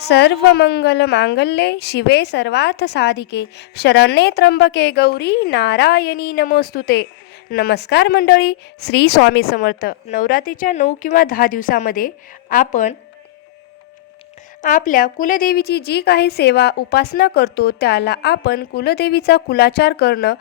सर्व मंगल मांगल्ये शिवे सर्वार्थ साधिके शरण्ये त्र्यंबके गौरी नारायणी नमोस्तुते नमस्कार मंडळी श्री स्वामी समर्थ। नवरात्रीच्या नऊ किंवा दहा दिवसामध्ये आपण आपल्या कुलदेवीची जी काही सेवा उपासना करतो त्याला आपण कुलदेवीचा कुलाचार करणं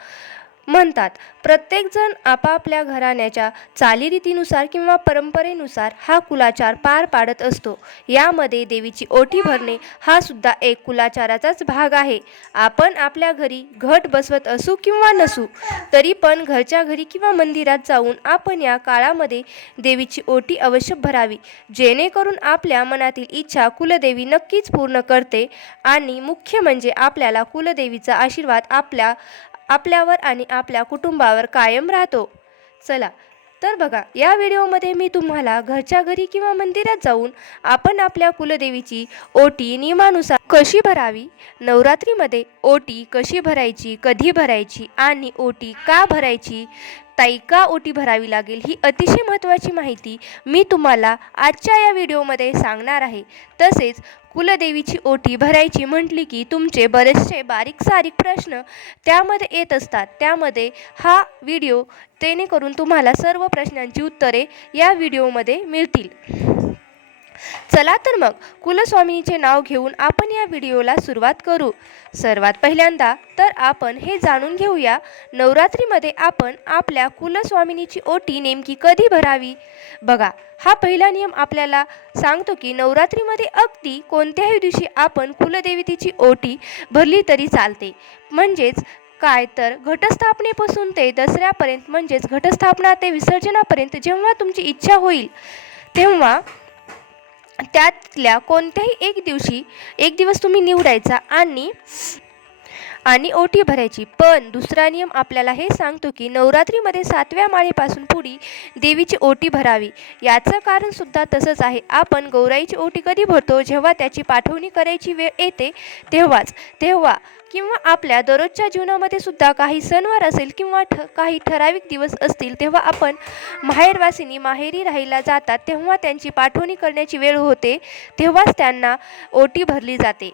म्हणतात प्रत्येकजण आपापल्या घराण्याच्या चालीरीतीनुसार किंवा परंपरेनुसार हा कुलाचार पार पाडत असतो. यामध्ये देवीची ओटी भरणे हा सुद्धा एक कुलाचाराचाच भाग आहे. आपण आपल्या घरी घट बसवत असू किंवा नसू तरी पण घरच्या घरी किंवा मंदिरात जाऊन आपण या काळामध्ये देवीची ओटी अवश्य भरावी. जेणेकरून आपल्या मनातील इच्छा कुलदेवी नक्कीच पूर्ण करते आणि मुख्य म्हणजे आपल्याला कुलदेवीचा आशीर्वाद आपल्या आपल्यावर आणि आपल्या कुटुंबावर कायम राहतो. चला तर बघा या व्हिडिओमध्ये मी तुम्हाला घरच्या घरी किंवा मंदिरात जाऊन आपण आपल्या कुलदेवीची ओटी नियमानुसार कशी भरावी? नवरात्रीमध्ये ओटी कशी भरायची कधी भरायची आणि ओटी का भरायची? ताई का ओटी भरावी लागेल ही अतिशय महत्त्वाची माहिती मी तुम्हाला आजच्या या व्हिडिओमध्ये सांगणार आहे. तसेच कुलदेवीची ओटी भरायची म्हटली की तुमचे बरेचसे बारीक सारीक प्रश्न त्यामध्ये येत असतात. त्यामध्ये हा व्हिडिओ जेणेकरून तुम्हाला सर्व प्रश्नांची उत्तरे या व्हिडिओमध्ये मिळतील. चला तर मग कुलस्वामिनीचे नाव घेऊन आपण या व्हिडिओला सुरुवात करू. सर्वात पहिल्यांदा तर आपण हे जाणून घेऊया नवरात्रीमध्ये आपण आपल्या कुलस्वामिनीची ओटी नेमकी कधी भरावी? बघा हा पहिला नियम आपल्याला सांगतो की नवरात्रीमध्ये अगदी कोणत्याही दिवशी आपण कुलदेवतेची ओटी भरली तरी चालते. म्हणजेच काय तर घटस्थापनेपासून ते दसऱ्यापर्यंत म्हणजेच घटस्थापना ते विसर्जनापर्यंत जेव्हा तुमची इच्छा होईल तेव्हा त्यातल्या कोणत्याही एक दिवशी एक दिवस तुम्ही निवडायचा आणि आणि ओटी भरायची. पण दुसरा नियम आपल्याला हे सांगतो की नवरात्रीमध्ये सातव्या माळेपासून पुढी देवीची ओटी भरावी. याचं कारण सुद्धा तसंच आहे. आपण गौराईची ओटी कधी भरतो? जेव्हा त्याची पाठवणी करायची वेळ येते तेव्हाच. तेव्हा किंवा आपल्या दररोजच्या जीवनामध्ये सुद्धा काही सणवार असेल किंवा ठ काही ठराविक दिवस असतील तेव्हा आपण माहेरवासिनी माहेरी राहायला जातात तेव्हा त्यांची पाठवणी करण्याची वेळ होते तेव्हाच त्यांना ओटी भरली जाते.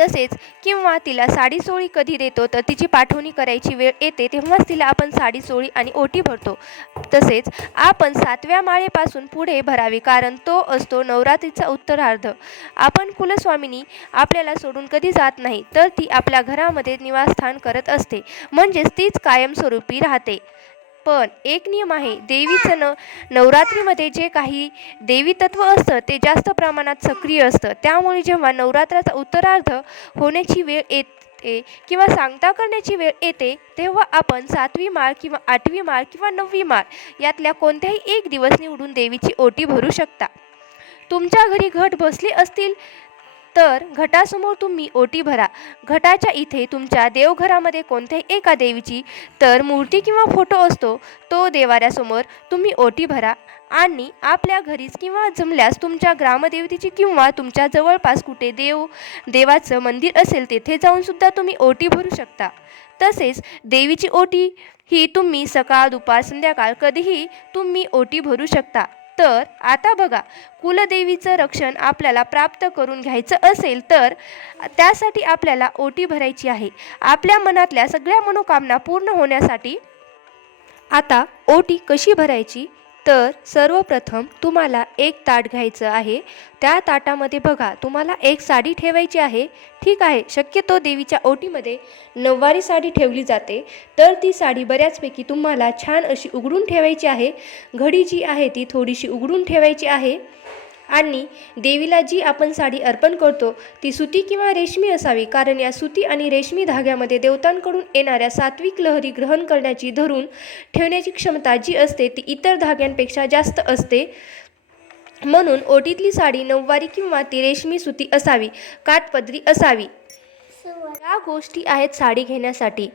तसेच किंवा तिला साडी सोळी कधी देतो तर तिची पाठवणी करायची वेळ येते तेव्हाच तिला आपण साडी सोळी आणि ओटी भरतो. तसेच आपण सातव्या माळेपासून पुढे भरावे कारण तो असतो नवरात्रीचा उत्तरार्ध. आपण कुलस्वामिनी आपल्याला सोडून कधी जात नाही तर ती आपल्या घरामध्ये निवासस्थान करत असते. म्हणजेच तीच कायमस्वरूपी राहते. पण एक नियम आहे देवीचं न नवरात्रीमध्ये जे काही देवी तत्व असतं ते जास्त प्रमाणात सक्रिय असतं. त्यामुळे जेव्हा नवरात्राचा उत्तरार्ध होण्याची वेळ येते किंवा सांगता करण्याची वेळ येते तेव्हा आपण सातवी माळ किंवा आठवी माळ किंवा नववी माळ यातल्या कोणत्याही एक दिवस निवडून देवीची ओटी भरू शकता. तुमच्या घरी घट बसले असतील तर घटासमोर तुम्ही ओटी भरा. घटाच्या इथे तुमच्या देवघरामध्ये कोणत्याही एका देवीची तर मूर्ती किंवा फोटो असतो तो देवाऱ्यासमोर तुम्ही ओटी भरा आणि आपल्या घरीच किंवा जमल्यास तुमच्या ग्रामदेवतेची किंवा तुमच्या जवळपास कुठे देव देवाचं मंदिर असेल तेथे जाऊनसुद्धा तुम्ही ओटी भरू शकता. तसेच देवीची ओटी ही तुम्ही सकाळ दुपार संध्याकाळ कधीही तुम्ही ओटी भरू शकता. तर आता बघा कुलदेवीचं रक्षण आपल्याला प्राप्त करून घ्यायचं असेल तर त्यासाठी आपल्याला ओटी भरायची आहे. आपल्या मनातल्या सगळ्या मनोकामना पूर्ण होण्यासाठी आता ओटी कशी भरायची? तर सर्वप्रथम तुम्हाला एक ताट घ्यायचं आहे. त्या ताटामध्ये बघा तुम्हाला एक साडी ठेवायची आहे. ठीक आहे शक्यतो देवीच्या ओटीमध्ये नऊवारी साडी ठेवली जाते. तर ती साडी बऱ्याचपैकी तुम्हाला छान अशी उघडून ठेवायची आहे. घडी जी आहे ती थोडीशी उघडून ठेवायची आहे. आणि देवीला जी आपण साडी अर्पण करतो ती सुती किंवा रेशमी असावी कारण या सुती आणि रेशमी धाग्यामध्ये देवतांकडून येणाऱ्या सात्विक लहरी ग्रहण करण्याची धरून ठेवण्याची क्षमता जी असते ती इतर धाग्यांपेक्षा जास्त असते. म्हणून ओटीतली साडी नऊवारी किंवा ती रेशमी सुती असावी काठपदरी असावी. या गोष्टी आहेत साडी घेण्यासाठी.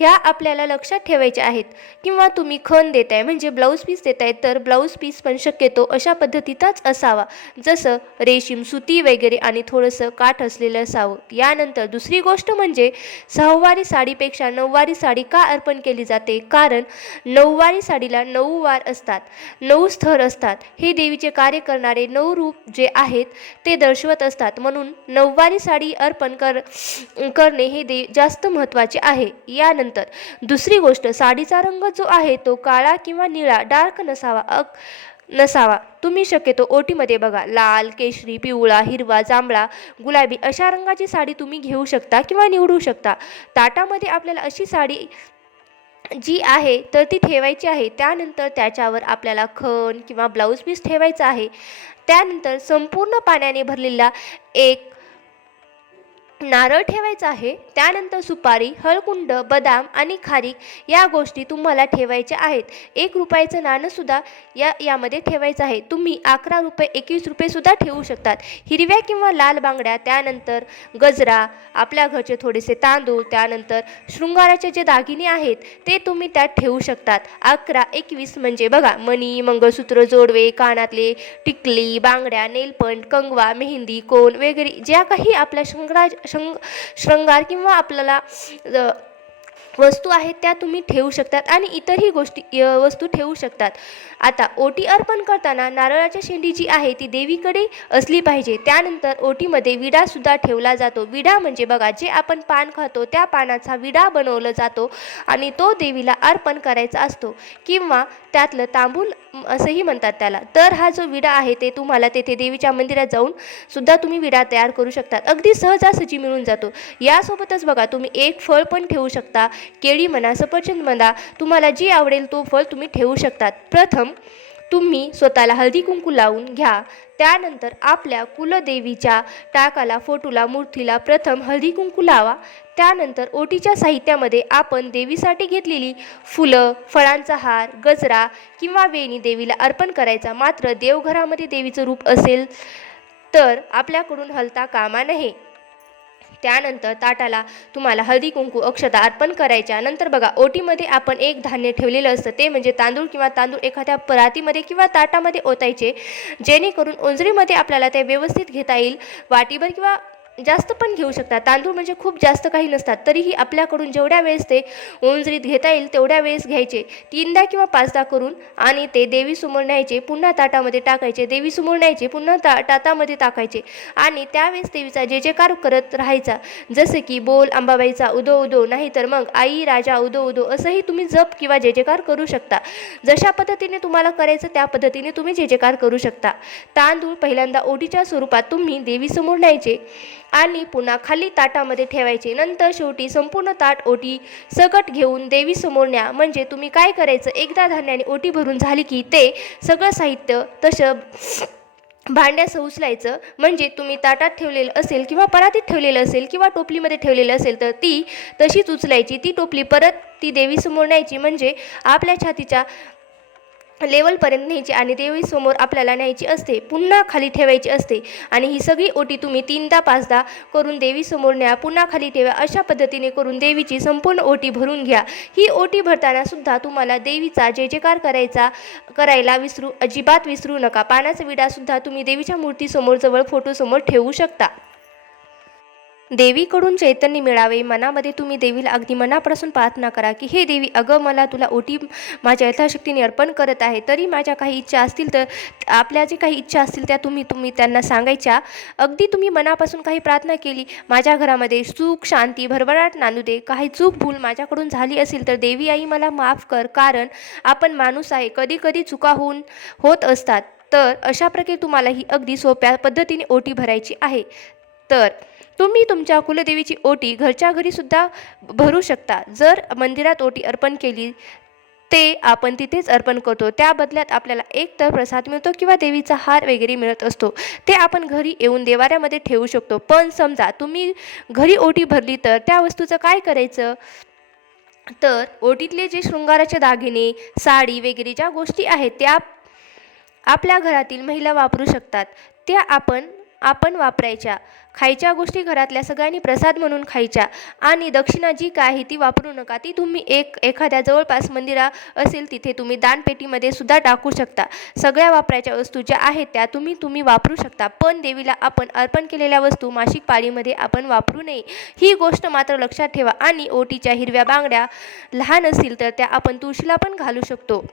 ह्या आपल्याला लक्षात ठेवायच्या आहेत. किंवा तुम्ही खण देत आहे म्हणजे ब्लाऊज पीस देत आहे तर ब्लाऊज पीस पण शक्यतो अशा पद्धतीचाच असावा. जसं रेशीम सुती वगैरे आणि थोडंसं काठ असलेलं असावं. यानंतर दुसरी गोष्ट म्हणजे सहावारी साडीपेक्षा नऊवारी साडी का अर्पण केली जाते? कारण नऊवारी साडीला नऊ वार असतात नऊ स्थर असतात. हे देवीचे कार्य करणारे नऊ रूप जे आहेत ते दर्शवत असतात. म्हणून नऊवारी साडी अर्पण कर करणे हे दे जास्त महत्त्वाचे आहे. यानंतर दुसरी गोष्ट साडीचा रंग जो आहे तो काळा किंवा निळा डार्क नसावा अग नसावा. तुम्ही शक्यतो ओटीमध्ये बघा. लाल केशरी पिवळा हिरवा जांभळा गुलाबी अशा रंगाची साडी तुम्ही घेऊ शकता किंवा निवडू शकता. ताटामध्ये आपल्याला अशी साडी जी आहे तर ती ठेवायची आहे. त्यानंतर त्याच्यावर आपल्याला खण किंवा ब्लाऊज पीस ठेवायचा आहे. त्यानंतर संपूर्ण पाण्याने भरलेला एक नारळ ठेवायचा आहे त्यानंतर सुपारी हळकुंड बदाम आणि खारीक या गोष्टी तुम्हाला ठेवायच्या आहेत. एक रुपयाचं नाणंसुद्धा या यामध्ये ठेवायचं आहे. तुम्ही अकरा रुपये एकवीस रुपयेसुद्धा ठेवू शकतात. हिरव्या किंवा लाल बांगड्या त्यानंतर गजरा आपल्या घरचे थोडेसे तांदूळ त्यानंतर शृंगाराचे जे दागिने आहेत ते तुम्ही त्यात ठेवू शकतात. अकरा एकवीस म्हणजे बघा मणी मंगळसूत्र जोडवे कानातले टिकली बांगड्या नेलपंट कंगवा मेहंदी कोण वगैरे ज्या काही आपल्या शृंगारा शृंग शृंगार किंवा आपल्याला वस्तू आहेत त्या तुम्ही ठेवू शकतात आणि इतरही गोष्टी वस्तू ठेवू शकतात. आता ओटी अर्पण करताना नारळाच्या शेंडी जी आहे ती देवीकडे असली पाहिजे. त्यानंतर ओटीमध्ये विडासुद्धा ठेवला जातो. विडा म्हणजे बघा जे आपण पान खातो त्या पानाचा विडा बनवला जातो आणि तो देवीला अर्पण करायचा असतो. किंवा त्यातलं तांबूल असंही म्हणतात त्याला. तर हा जो विडा आहे ते तुम्हाला तेथे देवीच्या मंदिरात जाऊन सुद्धा तुम्ही विडा तयार करू शकतात. अगदी सहजासहजी मिळून जातो. यासोबतच बघा तुम्ही एक फळ पण ठेवू शकता. केळी म्हणा सफरचंद म्हणा तुम्हाला जी आवडेल तो फळ तुम्ही ठेवू शकतात. प्रथम तुम्ही स्वतःला हळदी कुंकू लावून घ्या. त्यानंतर आपल्या कुलदेवीच्या टाकाला फोटोला मूर्तीला प्रथम हळदी कुंकू लावा. त्यानंतर ओटीच्या साहित्यामध्ये आपण देवीसाठी घेतलेली फुलं फळांचा हार गजरा किंवा वेणी देवीला अर्पण करायचा. मात्र देवघरामध्ये देवीचं रूप असेल तर आपल्याकडून हलता कामा नये. त्यानंतर ताटाला तुम्हाला हळदी कुंकू अक्षता अर्पण करायच्या. नंतर बघा ओटीमध्ये आपण एक धान्य ठेवलेलं असतं. ते म्हणजे तांदूळ किंवा तांदूळ एखाद्या परातीमध्ये किंवा ताटामध्ये ओतायचे. जेणेकरून ओंजरीमध्ये आपल्याला ते व्यवस्थित घेता येईल. वाटीभर किंवा जास्त पण घेऊ शकता तांदूळ म्हणजे खूप जास्त काही नसतात. तरीही आपल्याकडून जेवढ्या वेळेस ते ओंजरीत घेता येईल तेवढ्या वेळेस घ्यायचे. तीनदा किंवा पाचदा करून आणि ते देवीसमोर न्यायचे पुन्हा ताटामध्ये टाकायचे. देवीसमोर न्यायचे पुन्हा ता ताटामध्ये टाकायचे. आणि त्यावेळेस देवीचा जे जेकार करत राहायचा जसे की बोल अंबाबाईचा उदो उदो नाहीतर मग आई राजा उदो उदो असंही तुम्ही जप किंवा जे जेकार करू शकता. जशा पद्धतीने तुम्हाला करायचं त्या पद्धतीने तुम्ही जे जेकार करू शकता. तांदूळ पहिल्यांदा ओटीच्या स्वरूपात तुम्ही देवीसमोर न्यायचे. आणि पुन्हा खाली ताटामध्ये ठेवायचे. नंतर शेवटी संपूर्ण ताट ओटी सकट घेऊन देवीसमोर न्या. म्हणजे तुम्ही काय करायचं? एकदा धान्याने ओटी भरून झाली की ते सगळं साहित्य तसं भांड्यासह उचलायचं म्हणजे तुम्ही ताटात ठेवलेलं असेल किंवा परातीत ठेवलेलं असेल किंवा टोपलीमध्ये ठेवलेलं असेल तर ती तशीच उचलायची. ती टोपली परत ती देवीसमोर न्यायची. म्हणजे आपल्या छातीच्या लेवलपर्यंत न्यायची आणि देवीसमोर आपल्याला न्यायची असते. पुन्हा खाली ठेवायची असते. आणि ही सगळी ओटी तुम्ही तीनदा पाचदा करून देवीसमोर न्या. पुन्हा खाली ठेवा. अशा पद्धतीने करून देवीची संपूर्ण ओटी भरून घ्या. ही ओटी भरताना सुद्धा तुम्हाला देवीचा जे जेकार करायचा करायला विसरू अजिबात विसरू नका. पानाचा विडासुद्धा तुम्ही देवीच्या मूर्तीसमोर जवळ फोटोसमोर ठेवू शकता. देवीकडून चैतन्य मिळावे मनामध्ये तुम्ही देवीला अगदी मनापासून प्रार्थना करा की हे देवी अगं मला तुला ओटी माझ्या यथाशक्तीने अर्पण करत आहे. तरी माझ्या काही इच्छा असतील तर आपल्या जे काही इच्छा असतील त्या तुम्ही तुम्ही त्यांना सांगायच्या. अगदी तुम्ही मनापासून काही प्रार्थना केली माझ्या घरामध्ये सुख शांती भरभराट नांदू दे. काही चूक भूल माझ्याकडून झाली असेल तर देवी आई मला माफ कर कारण आपण माणूस आहे. कधी कधी चुका होऊन होत असतात. तर अशा प्रकारे तुम्हाला ही अगदी सोप्या पद्धतीने ओटी भरायची आहे. तर तुम्ही तुमच्या कुलदेवीची ओटी घरच्या घरीसुद्धा भरू शकता. जर मंदिरात ओटी अर्पण केली ते आपण तिथेच अर्पण करतो. त्या बदल्यात आपल्याला एक तर प्रसाद मिळतो किंवा देवीचा हार वगैरे मिळत असतो. ते आपण घरी येऊन देवाऱ्यामध्ये ठेवू शकतो. पण समजा तुम्ही घरी ओटी भरली तर त्या वस्तूचं काय करायचं? तर ओटीतले जे शृंगाराचे दागिने साडी वगैरे ज्या गोष्टी आहेत त्या आपल्या घरातील महिला वापरू शकतात. त्या आपण आपण वापरायच्या. खायच्या गोष्टी घरातल्या सगळ्यांनी प्रसाद म्हणून खायच्या. आणि दक्षिणा जी काय आहे ती वापरू नका. ती तुम्ही एक एखाद्या जवळपास मंदिरा असेल तिथे तुम्ही दानपेटीमध्ये सुद्धा टाकू शकता. सगळ्या वापरायच्या वस्तू ज्या आहेत त्या तुम्ही तुम्ही वापरू शकता. पण देवीला आपण अर्पण केलेल्या वस्तू मासिक पाळीमध्ये आपण वापरू नये. ही गोष्ट मात्र लक्षात ठेवा. आणि ओटीच्या हिरव्या बांगड्या लहान असतील तर त्या आपण तुळशीला पण घालू शकतो.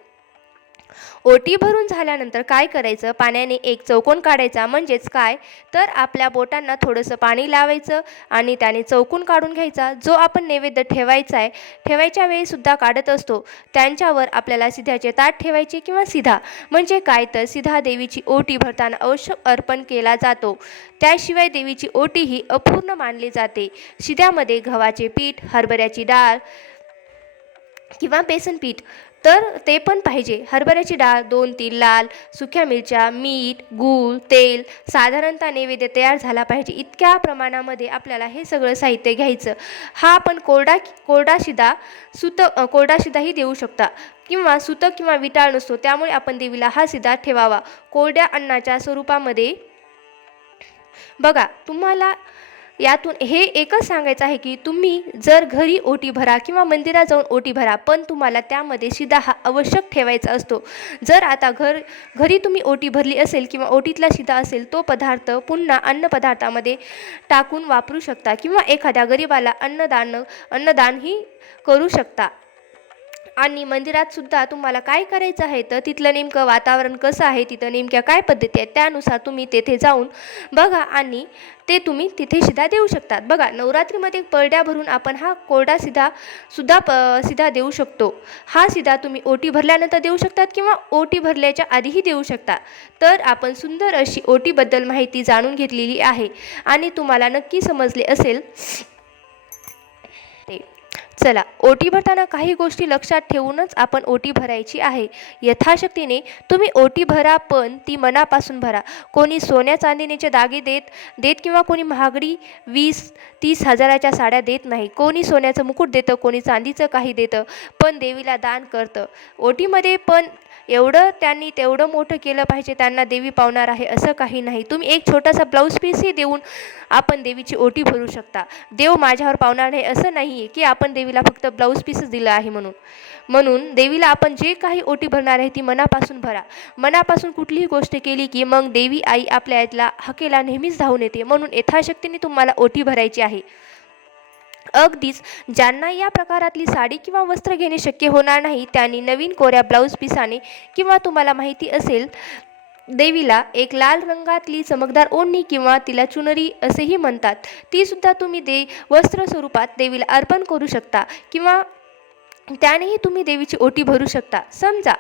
ओटी भरून झाल्यानंतर काय करायचं? पाण्याने एक चौकोन काढायचा. म्हणजेच काय? तर आपल्या बोटांना थोडंसं पाणी लावायचं आणि त्याने चौकोन काढून घ्यायचा. जो आपण नैवेद्य ठेवायचा आहे ठेवायच्या वेळीसुद्धा काढत असतो. त्यांच्यावर आपल्याला सिध्याचे ताट ठेवायचे किंवा सिधा. म्हणजे काय? तर सिधा देवीची ओटी भरताना अवश्य अर्पण केला जातो. त्याशिवाय देवीची ओटी ही अपूर्ण मानली जाते. सिध्यामध्ये गव्हाचे पीठ हरभऱ्याची डाळ किंवा बेसन पीठ तर ते पण पाहिजे. हरभऱ्याची डाळ दोन तीन लाल सुक्या मिरच्या मीठ गूळ तेल साधारणतः नैवेद्य तयार झाला पाहिजे. इतक्या प्रमाणामध्ये आपल्याला हे सगळं साहित्य घ्यायचं. हा आपण कोरडा कोरडा शिदा सुत कोरडा शिदाही देऊ शकता. किंवा सुत किंवा विटाळ नसतो त्यामुळे आपण देवीला हा शिदा ठेवावा. कोरड्या अन्नाच्या स्वरूपामध्ये बघा तुम्हाला यातून हे एकच सांगायचं आहे की तुम्ही जर घरी ओटी भरा किंवा मंदिरात जाऊन ओटी भरा पण तुम्हाला त्यामध्ये शिदा हा आवश्यक ठेवायचा असतो. जर आता घर घरी तुम्ही ओटी भरली असेल किंवा ओटीतला शिदा असेल तो पदार्थ पुन्हा अन्नपदार्थामध्ये टाकून वापरू शकता किंवा एखाद्या गरिबाला अन्नदान अन्नदानही करू शकता. आणि मंदिरात सुद्धा तुम्हाला काय करायचं आहे? तर तिथलं नेमकं वातावरण कसं आहे? तिथं नेमक्या काय पद्धती आहेत? त्यानुसार तुम्ही तेथे जाऊन बघा आणि ते तुम्ही तिथे शिधा देऊ शकतात. बघा नवरात्रीमध्ये परड्या भरून आपण हा कोरडा सिधा सुद्धा प सिधा देऊ शकतो. हा सिधा तुम्ही ओटी भरल्यानंतर देऊ शकतात किंवा ओटी भरल्याच्या आधीही देऊ शकता. तर आपण सुंदर अशी ओटीबद्दल माहिती जाणून घेतलेली आहे. आणि तुम्हाला नक्की समजले असेल चला ओटी भरताना काही गोष्टी लक्षात ठेवूनच आपण ओटी भरायची आहे. यथाशक्तीने तुम्ही ओटी भरा पण ती मनापासून भरा. कोणी सोन्या चांदिनीचे दागे देत देत किंवा कोणी महागडी वीस तीस हजाराच्या साड्या देत नाही. कोणी सोन्याचं मुकुट देतं कोणी चांदीचं काही देतं पण देवीला दान करतं. ओटीमध्ये पण एवढं त्यांनी तेवढं मोठं केलं पाहिजे त्यांना देवी पावणार आहे असं काही नाही. तुम्ही एक छोटासा ब्लाऊज पीसही देऊन आपण देवीची ओटी भरू शकता. देव माझ्यावर पावणार नाही असं नाही आहे की आपण देवीला फक्त ब्लाऊज पीसच दिलं आहे म्हणून. म्हणून देवीला आपण जे काही ओटी भरणार आहे ती मनापासून भरा. मनापासून कुठलीही गोष्ट केली की मग देवी आई आपल्या यातला हकेला नेहमीच धावून येते. म्हणून यथाशक्तीने तुम्हाला ओटी भरायची आहे. अगदीच ज्यांना या प्रकारातली साडी किंवा वस्त्र घेणे शक्य होणार नाही त्यांनी नवीन कोऱ्या ब्लाऊज पिसाने किंवा तुम्हाला माहिती असेल देवीला एक लाल रंगातली चमकदार ओढणी किंवा तिला चुनरी असेही म्हणतात. ती सुद्धा तुम्ही दे वस्त्र स्वरूपात देवीला अर्पण करू शकता किंवा त्यानेही तुम्ही देवीची ओटी भरू शकता. समजा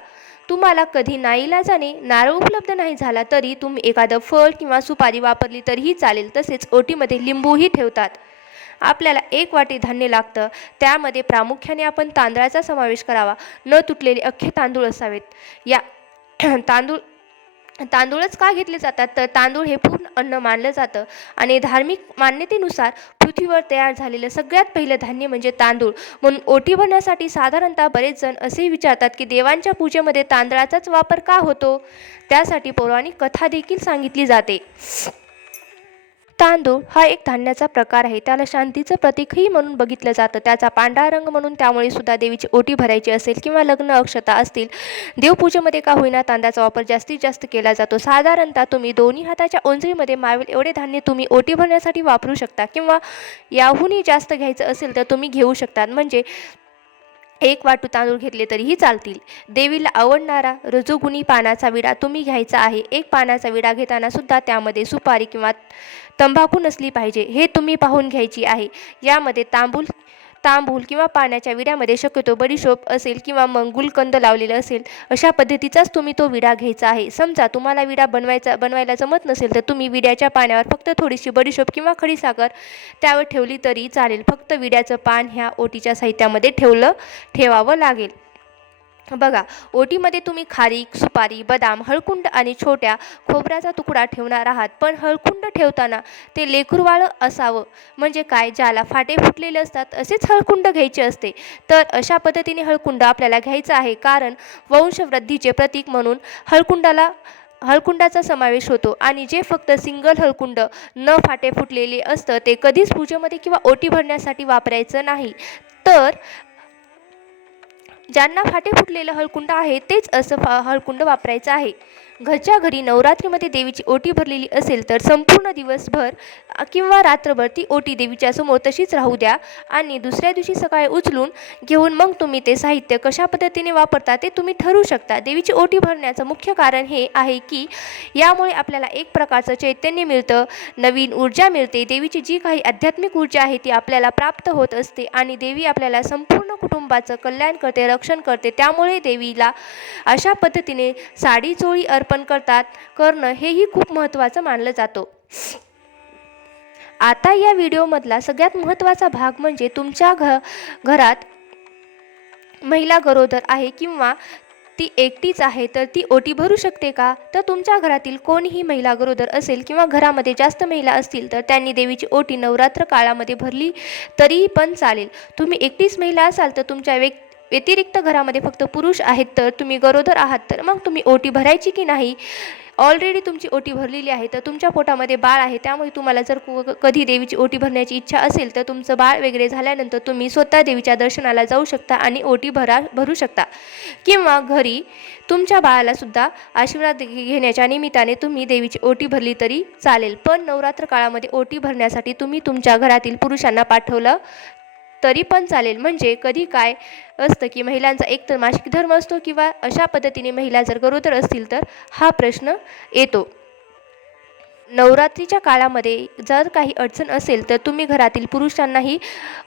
तुम्हाला कधी नाईलाजाने नारळ उपलब्ध नाही झाला तरी तुम्ही एखादं फळ किंवा सुपारी वापरली तरीही चालेल तसेच ओटीमध्ये लिंबूही ठेवतात. आपल्याला एक वाटी धान्य लागतं. त्यामध्ये प्रामुख्याने आपण तांदळाचा समावेश करावा. न तुटलेले अख्खे तांदूळ असावेत. या तांदूळ तांदूळच का घेतले जातात? तर तांदूळ हे पूर्ण अन्न मानलं जातं. आणि धार्मिक मान्यतेनुसार पृथ्वीवर तयार झालेलं सगळ्यात पहिलं धान्य म्हणजे तांदूळ. म्हणून ओटी भरण्यासाठी साधारणतः बरेच जण असेही विचारतात की देवांच्या पूजेमध्ये तांदळाचाच वापर का होतो? त्यासाठी पौराणिक कथा देखील सांगितली जाते. तांदूळ हा एक धान्याचा प्रकार आहे. त्याला शांतीचं प्रतीकही म्हणून बघितलं जातं. त्याचा पांढरा रंग म्हणून त्यामुळे सुद्धा देवीची ओटी भरायची असेल किंवा लग्न अक्षता असतील देवपूजेमध्ये का होईना तांदळाचा वापर जास्तीत जास्त केला जातो. साधारणतः तुम्ही दोन्ही हाताच्या ओंजळीमध्ये मावेल एवढे धान्य तुम्ही ओटी भरण्यासाठी वापरू शकता किंवा याहूनही जास्त घ्यायचं असेल तर तुम्ही घेऊ शकता. म्हणजे एक वाटू तांदूळ घेतले तरीही चालतील. देवीला आवडणारा रजोगुणी पानाचा विडा तुम्ही घ्यायचा आहे. एक पानाचा विडा घेताना सुद्धा त्यामध्ये सुपारी किंवा तंबाखू नसली पाहिजे. हे तुम्ही पाहून घ्यायची आहे. यामध्ये तांबूल तांबूल किंवा पाण्याच्या विड्यामध्ये शक्यतो बडीशोप असेल किंवा मग गुलकंद लावलेलं असेल अशा पद्धतीचाच तुम्ही तो विडा घ्यायचा आहे. समजा तुम्हाला विडा बनवायचा बनवायला जमत नसेल तर तुम्ही विड्याच्या पाण्यावर फक्त थोडीशी बडीशोप किंवा खडीसाखर त्यावर ठेवली तरी चालेल. फक्त विड्याचं पान ह्या ओटीच्या साहित्यामध्ये ठेवलं ठेवावं लागेल. बघा ओटीमध्ये तुम्ही खारीक सुपारी बदाम हळकुंड आणि छोट्या खोबऱ्याचा तुकडा ठेवणार आहात. पण हळकुंड ठेवताना ते लेकरूवाळं असावं. म्हणजे काय? ज्याला फाटे फुटलेले असतात असेच हळकुंड घ्यायचे असते. तर अशा पद्धतीने हळकुंड आपल्याला घ्यायचं आहे. कारण वंशवृद्धीचे प्रतीक म्हणून हळकुंडाला हळकुंडाचा समावेश होतो. आणि जे फक्त सिंगल हळकुंड न फाटे फुटलेले असतं ते कधीच पूजेमध्ये किंवा ओटी भरण्यासाठी वापरायचं नाही. तर ज्यांना फाटे फुटलेलं हळकुंड आहे तेच असं फा हळकुंड वापरायचं आहे. घरच्या घरी नवरात्रीमध्ये देवीची ओटी भरलेली असेल तर संपूर्ण दिवसभर किंवा रात्रभर ती ओटी देवीच्या समोर तशीच राहू द्या आणि दुसऱ्या दिवशी सकाळी उचलून घेऊन मग तुम्ही ते साहित्य कशा पद्धतीने वापरता ते तुम्ही ठरवू शकता. देवीची ओटी भरण्याचं मुख्य कारण हे आहे की यामुळे आपल्याला एक प्रकारचं चैतन्य मिळतं नवीन ऊर्जा मिळते देवीची जी काही आध्यात्मिक ऊर्जा आहे ती आपल्याला प्राप्त होत असते आणि देवी आपल्याला संपूर्ण कुटुंबाचं कल्याण करते रक्षण करते. त्यामुळे देवीला अशा पद्धतीने साडी चोळी अर्पण करतात. करणं हेही खूप महत्त्वाचं मानलं जातं. आता या व्हिडिओमधला सगळ्यात महत्त्वाचा भाग म्हणजे तुमच्या घ घरात महिला गरोदर आहे किंवा ती एकटीच आहे तर ती ओटी भरू शकते का? तर तुमच्या घरातील कोणीही महिला गरोदर असेल किंवा घरामध्ये जास्त महिला असतील तर त्यांनी देवीची ओटी नवरात्र काळामध्ये भरली तरीही पण चालेल. तुम्ही एकटीच महिला असाल तर तुमच्या व्यक् व्यतिरिक्त घरामध्ये फक्त पुरुष आहेत तर तुम्ही गरोदर आहात तर मग तुम्ही ओटी भरायची की नाही? ऑलरेडी तुमची ओटी भरलेली आहे तर तुमच्या पोटामध्ये बाळ आहे त्यामुळे तुम्हाला जर कधी देवीची ओटी भरण्याची इच्छा असेल तर तुमचं बाळ वगैरे झाल्यानंतर तुम्ही स्वतः देवीच्या दर्शनाला जाऊ शकता आणि ओटी भरा भरू शकता. किंवा घरी तुमच्या बाळालासुद्धा आशीर्वाद घेण्याच्या निमित्ताने तुम्ही देवीची ओटी भरली तरी चालेल. पण नवरात्र काळामध्ये ओटी भरण्यासाठी तुम्ही तुमच्या घरातील पुरुषांना पाठवलं तरी पण चालेल. म्हणजे कधी काय असतं की महिलांचा एक तर मासिक धर्म असतो किंवा अशा पद्धतीने महिला जर गरोदर असतील तर हा प्रश्न येतो. नवरात्रीच्या काळामध्ये जर काही अडचण असेल तर तुम्ही घरातील पुरुषांनाही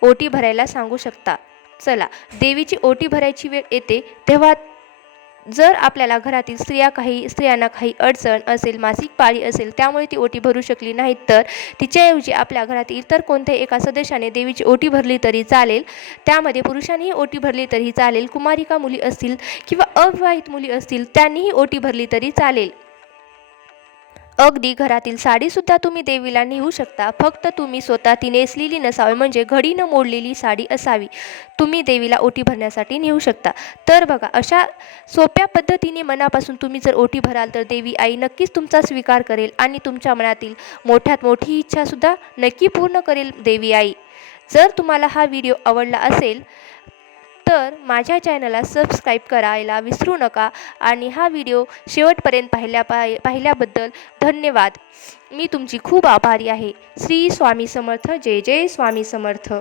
ओटी भरायला सांगू शकता. चला देवीची ओटी भरायची वेळ येते. तेव्हा जर आपल्याला घरातील स्त्रिया काही स्त्रियांना काही अडचण असेल मासिक पाळी असेल त्यामुळे ती ओटी भरू शकली नाहीत तर तिच्याऐवजी आपल्या घरातील इतर कोणत्याही एका सदस्याने देवीची ओटी भरली तरी चालेल. त्यामध्ये पुरुषांनीही ओटी भरली तरी चालेल कुमारिका मुली असतील किंवा अविवाहित मुली असतील त्यांनीही ओटी भरली तरी चालेल. अगदी घरातील साडीसुद्धा तुम्ही देवीला नेऊ शकता. फक्त तुम्ही स्वतः ती नेसलेली नसावी म्हणजे घडी न मोडलेली साडी असावी. तुम्ही देवीला ओटी भरण्यासाठी नेऊ शकता. तर बघा अशा सोप्या पद्धतीने मनापासून तुम्ही जर ओटी भराल तर देवी आई नक्कीच तुमचा स्वीकार करेल आणि तुमच्या मनातील मोठ्यात मोठी इच्छासुद्धा नक्की पूर्ण करेल देवी आई. जर तुम्हाला हा व्हिडिओ आवडला असेल तर माझ्या चॅनलला सबस्क्राईब करायला विसरू नका आणि हा व्हिडिओ शेवटपर्यंत पाहिल्या पाहि पाहिल्याबद्दल धन्यवाद. मी तुमची खूप आभारी आहे. श्री स्वामी समर्थ. जय जय स्वामी समर्थ.